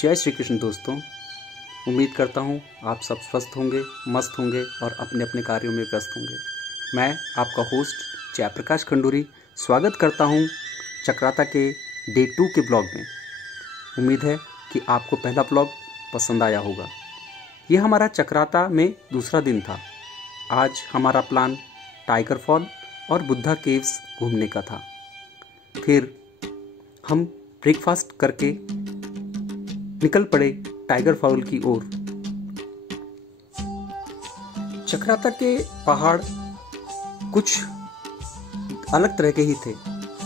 जय श्री कृष्ण दोस्तों। उम्मीद करता हूँ आप सब स्वस्थ होंगे, मस्त होंगे और अपने अपने कार्यों में व्यस्त होंगे। मैं आपका होस्ट जयप्रकाश खंडूरी स्वागत करता हूँ चक्राता के डे 2 के ब्लॉग में। उम्मीद है कि आपको पहला ब्लॉग पसंद आया होगा। ये हमारा चक्राता में दूसरा दिन था। आज हमारा प्लान टाइगर फॉल और बुद्धा केव्स घूमने का था। फिर हम ब्रेकफास्ट करके निकल पड़े टाइगर फॉल की ओर। चक्राता के पहाड़ कुछ अलग तरह के ही थे।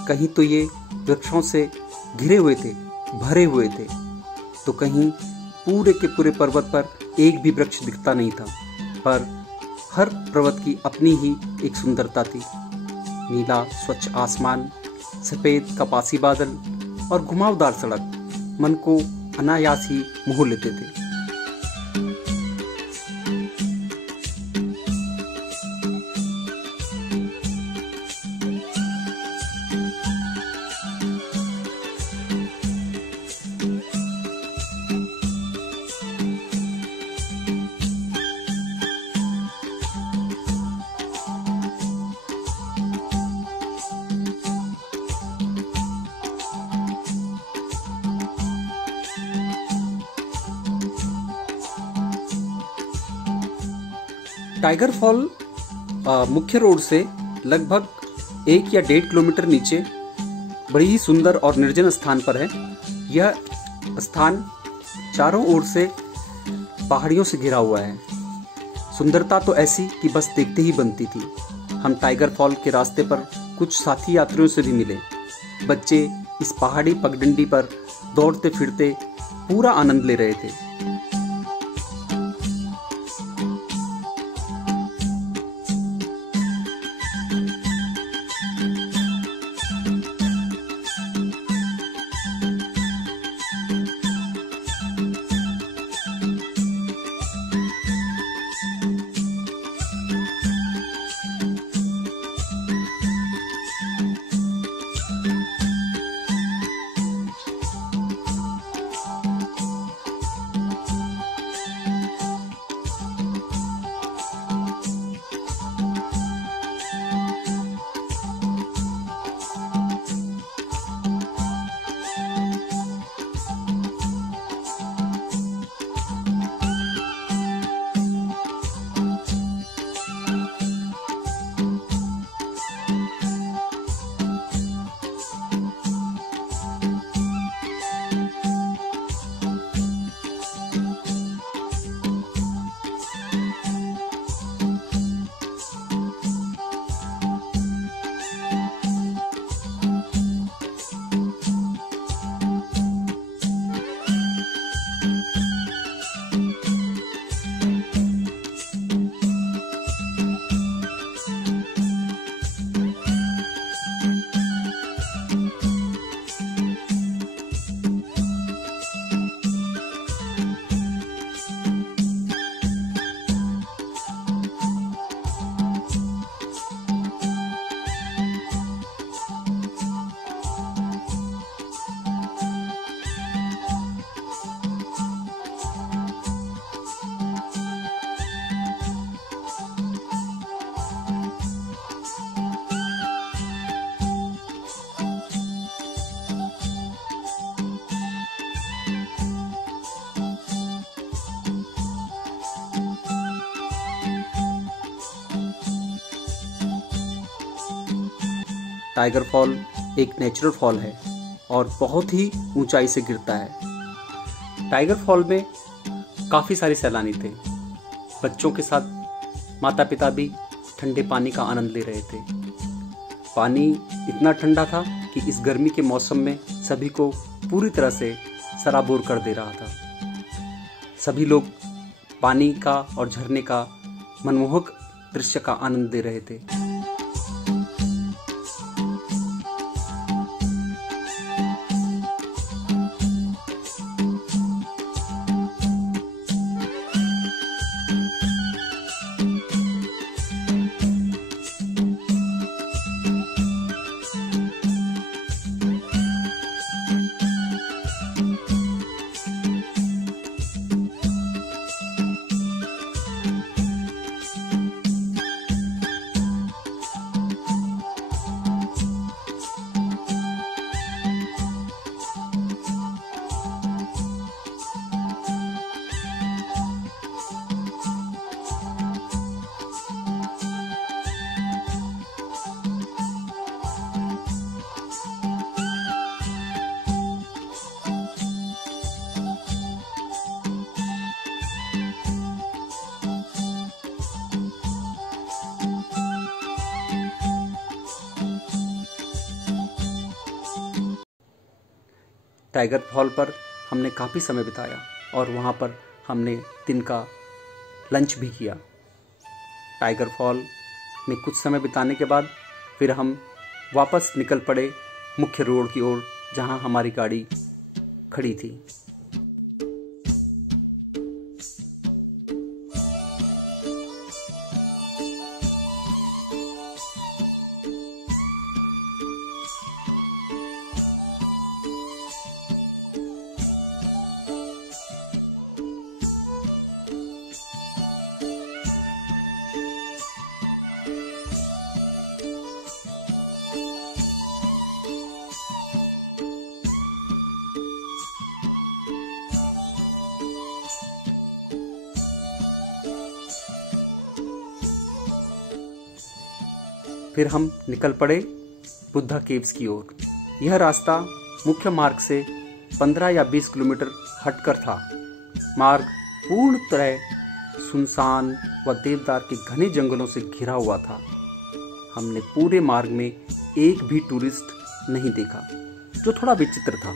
कहीं तो ये वृक्षों से घिरे हुए थे, भरे हुए थे, तो कहीं पूरे के पूरे पर्वत पर एक भी वृक्ष दिखता नहीं था। पर हर पर्वत की अपनी ही एक सुंदरता थी। नीला स्वच्छ आसमान, सफ़ेद कपासी बादल और घुमावदार सड़क मन को अनायास ही मोह लेते थे। टाइगर फॉल मुख्य रोड से लगभग 1 या 1.5 किलोमीटर नीचे बड़ी ही सुंदर और निर्जन स्थान पर है। यह स्थान चारों ओर से पहाड़ियों से घिरा हुआ है। सुंदरता तो ऐसी कि बस देखते ही बनती थी। हम टाइगर फॉल के रास्ते पर कुछ साथी यात्रियों से भी मिले। बच्चे इस पहाड़ी पगडंडी पर दौड़ते फिरते पूरा आनंद ले रहे थे। टाइगर फॉल एक नेचुरल फॉल है और बहुत ही ऊंचाई से गिरता है। टाइगर फॉल में काफ़ी सारे सैलानी थे। बच्चों के साथ माता पिता भी ठंडे पानी का आनंद ले रहे थे। पानी इतना ठंडा था कि इस गर्मी के मौसम में सभी को पूरी तरह से सराबोर कर दे रहा था। सभी लोग पानी का और झरने का मनमोहक दृश्य का आनंद ले रहे थे। टाइगर फॉल पर हमने काफ़ी समय बिताया और वहाँ पर हमने दिन का लंच भी किया। टाइगर फॉल में कुछ समय बिताने के बाद फिर हम वापस निकल पड़े मुख्य रोड की ओर, जहाँ हमारी गाड़ी खड़ी थी। फिर हम निकल पड़े बुद्धा केव्स की ओर। यह रास्ता मुख्य मार्ग से 15 या 20 किलोमीटर हटकर था। मार्ग पूर्ण तरह सुनसान व देवदार के घने जंगलों से घिरा हुआ था। हमने पूरे मार्ग में एक भी टूरिस्ट नहीं देखा, जो थोड़ा विचित्र था।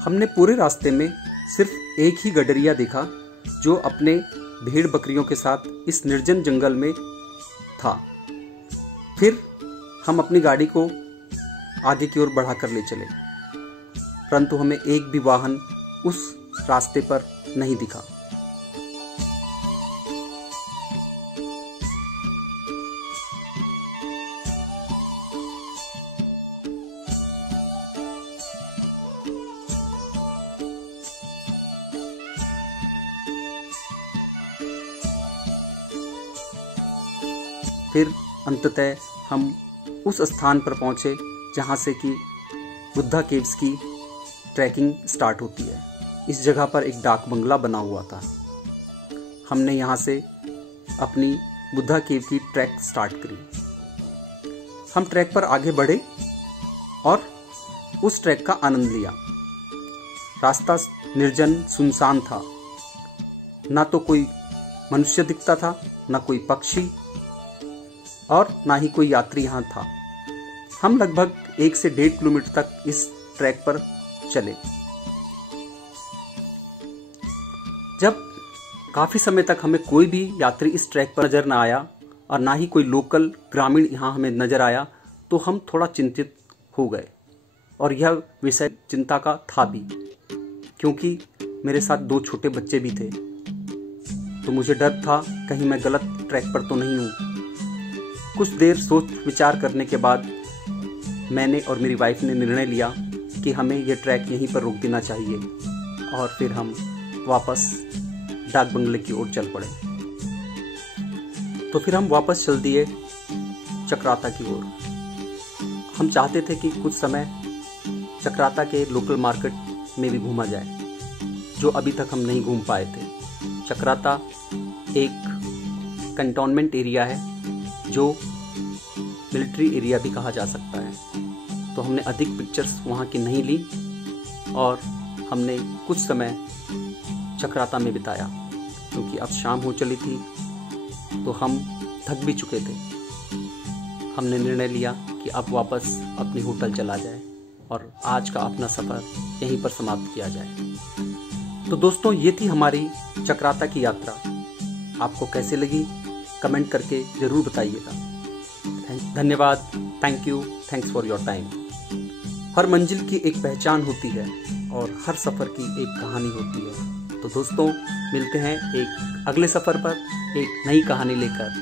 हमने पूरे रास्ते में सिर्फ एक ही गडरिया देखा, जो अपने भेड़ बकरियों के साथ इस निर्जन जंगल में था। फिर हम अपनी गाड़ी को आगे की ओर बढ़ाकर ले चले, परंतु हमें एक भी वाहन उस रास्ते पर नहीं दिखा। फिर अंततः हम उस स्थान पर पहुँचे जहाँ से कि बुद्धा केव्स की ट्रैकिंग स्टार्ट होती है। इस जगह पर एक डाक बंगला बना हुआ था। हमने यहाँ से अपनी बुद्धा केव की ट्रैक स्टार्ट करी। हम ट्रैक पर आगे बढ़े और उस ट्रैक का आनंद लिया। रास्ता निर्जन सुनसान था, ना तो कोई मनुष्य दिखता था, ना कोई पक्षी और ना ही कोई यात्री यहाँ था। हम लगभग 1 से 1.5 किलोमीटर तक इस ट्रैक पर चले। जब काफ़ी समय तक हमें कोई भी यात्री इस ट्रैक पर नज़र ना आया और ना ही कोई लोकल ग्रामीण यहाँ हमें नज़र आया, तो हम थोड़ा चिंतित हो गए। और यह विषय चिंता का था भी, क्योंकि मेरे साथ 2 छोटे बच्चे भी थे। तो मुझे डर था कहीं मैं गलत ट्रैक पर तो नहीं हूँ। कुछ देर सोच विचार करने के बाद मैंने और मेरी वाइफ ने निर्णय लिया कि हमें यह ट्रैक यहीं पर रोक देना चाहिए, और फिर हम वापस डाक बंगले की ओर चल पड़े। तो फिर हम वापस चल दिए चक्राता की ओर। हम चाहते थे कि कुछ समय चक्राता के लोकल मार्केट में भी घूमा जाए। जो अभी तक हम नहीं घूम पाए थे। चक्राता एक कंटोनमेंट एरिया है जो मिलिट्री एरिया भी कहा जा सकता है, तो हमने अधिक पिक्चर्स वहाँ की नहीं ली और हमने कुछ समय चक्राता में बिताया, क्योंकि अब शाम हो चली थी तो हम थक भी चुके थे। हमने निर्णय लिया कि अब वापस अपने होटल चला जाए और आज का अपना सफ़र यहीं पर समाप्त किया जाए। तो दोस्तों, ये थी हमारी चक्राता की यात्रा। आपको कैसे लगी कमेंट करके ज़रूर बताइएगा। धन्यवाद, thank you, thanks for your time. हर मंजिल की एक पहचान होती है और हर सफ़र की एक कहानी होती है। तो दोस्तों, मिलते हैं एक अगले सफ़र पर एक नई कहानी लेकर।